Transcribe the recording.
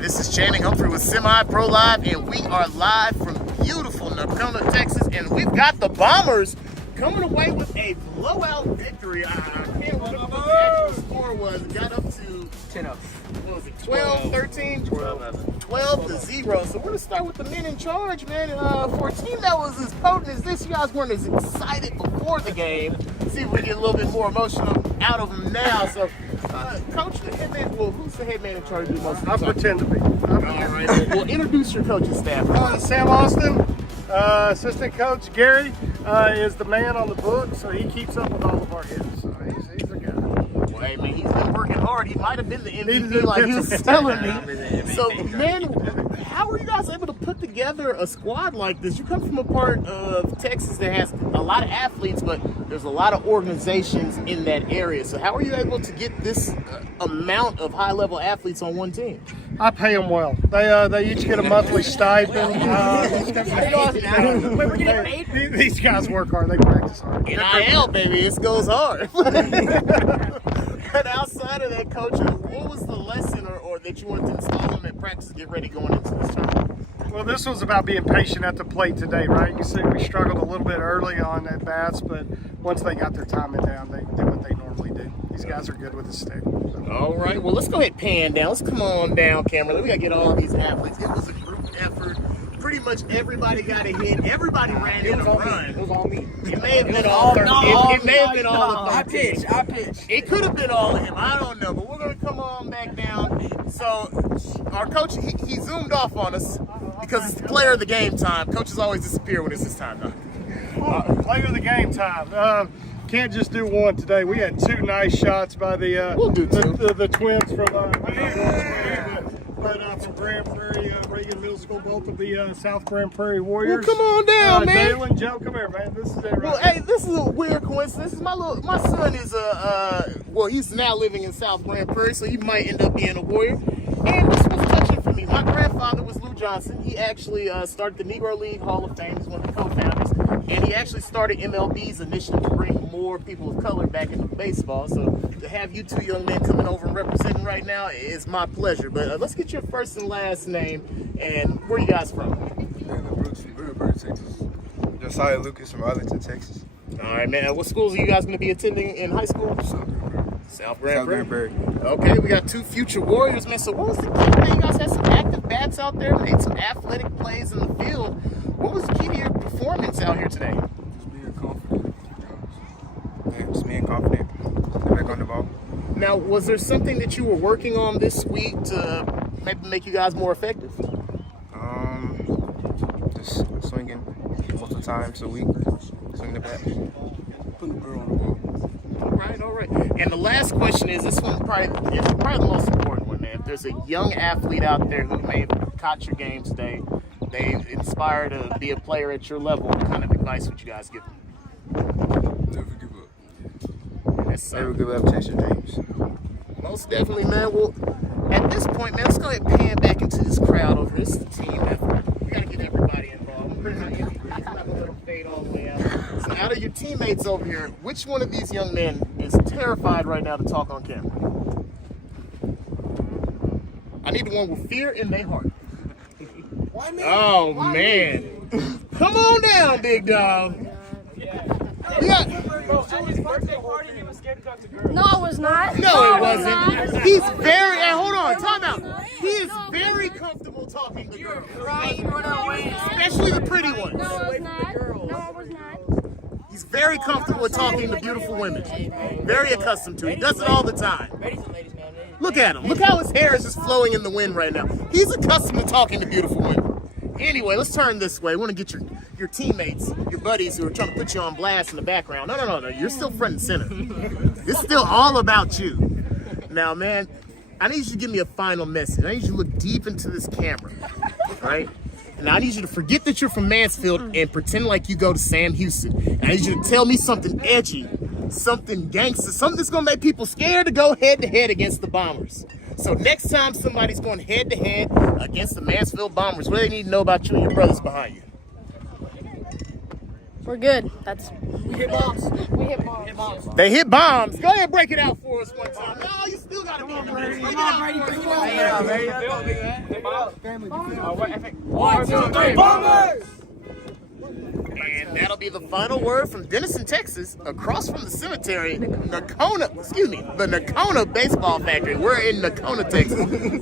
This is Channing Humphrey with Semi-Pro Live, and we are live from beautiful Nacona, Texas, and we've got the Bombers coming away with a blowout victory. I can't remember what the actual score was. It got up to 10-0. What was it, 12, 13? 12-0. So we're going to start with the men in charge, man. For a team that was as potent as this, you guys weren't as excited before the game. See if we get a little bit more emotional out of them now. So, Coach, the head man, well, who's the head man in charge of the most? I pretend to be. All right. Well, introduce your coaching staff. Sam Austin, assistant coach. Gary is the man on the book, so he keeps up with all of our hits. So he's a guy. Well, hey, man, he's been working hard. He might have been the MVP like he was telling me. So, man, how are you guys able to put together a squad like this? You come from a part of Texas that has a lot of athletes, but there's a lot of organizations in that area. So how are you able to get this amount of high-level athletes on one team? I pay them well. They each get a monthly stipend. Wait, we're getting paid? These guys work hard. They practice hard. NIL, baby, it goes hard. But outside of that, Coach, what was the lesson or that you wanted to install them in practice to get ready going into this tournament? Well, this was about being patient at the plate today, right? You see, we struggled a little bit early on at bats, but once they got their timing down, they did what they normally do. These guys are good with the stick. All right, well, let's go ahead and pan down. Let's come on down, camera. We got to get all these athletes. It was a group effort. Pretty much everybody got a hit. Everybody ran in a run. It was all me. It may have been all it may have been all of I them. pitched. It could have been all of him. I don't know. But we're going to come on back down. So our coach, he zoomed off on us because it's the player of the game time. Coaches always disappear when it's his time, though. Player of the game time. Can't just do one today. We had two nice shots by the We'll do two. the twins from Grand Prairie, Reagan Middle School, both of the South Grand Prairie Warriors. Well, come on down, man. Dalen, Joe, come here, man. This is it right Well, hey, this is a weird coincidence. My son is he's now living in South Grand Prairie, so he might end up being a Warrior. And this was touching for me. My grandfather was Lou Johnson. He actually started the Negro League Hall of Fame. He's one of the co-founders. And he actually started MLB's initiative to bring more people of color back into baseball. So to have you two young men coming over and representing right now is my pleasure. But let's get your first and last name and where you guys from? Taylor Brooks from Brewer, Texas. Josiah Lucas from Arlington, Texas. All right, man. What schools are you guys going to be attending in high school? South Grand Prairie. Okay, we got two future Warriors, man. So what was the key, man? You guys had some active bats out there, made some athletic plays in the field. What was the key to your performance out here today? Just being confident. Yeah, just being confident. Get back on the ball. Now, was there something that you were working on this week to maybe make you guys more effective? Just swinging multiple times a week. Swing the bat. Putting the girl on the ball. All right. And the last question is, this one probably the most important one, man. If there's a young athlete out there who may have caught your game today, they inspire to be a player at your level, what kind of advice would you guys give them? Never give up. Yes, Never give up. Chase your dreams. Most definitely, man. Well, at this point, man, let's go ahead and pan back into this crowd over here. This is the team effort. We got to get everybody involved. We're not going to let them fade all the way out. So out of your teammates over here, which one of these young men is terrified right now to talk on camera? I need the one with fear in their heart. Oh, man. Come on down, big dog. No, I was not. No, it wasn't. He's very, and hold on, time out. He is very comfortable talking to girls. Especially the pretty ones. No, I was not. No, I was not. He's very comfortable with talking to beautiful women. Very accustomed to it. He does it all the time. Look at him. Look how his hair is just flowing in the wind right now. He's accustomed to talking to beautiful women. Anyway, let's turn this way. We want to get your teammates, your buddies who are trying to put you on blast in the background. No. You're still front and center. It's still all about you. Now, man, I need you to give me a final message. I need you to look deep into this camera, right? And I need you to forget that you're from Mansfield and pretend like you go to Sam Houston. And I need you to tell me something edgy, something gangster, something that's going to make people scared to go head-to-head against the Bombers. So next time somebody's going head-to-head against the Mansfield Bombers, what do they need to know about you and your brothers behind you? We're good. We hit bombs. We hit bombs. They hit bombs. Go ahead and break it out for us one time. No, you still got to be in the mix. Break it out for us. 1, 2, 3, bombers! And that'll be the final word from Denison, Texas, across from the cemetery, the Nakona baseball factory. We're in Nakona, Texas.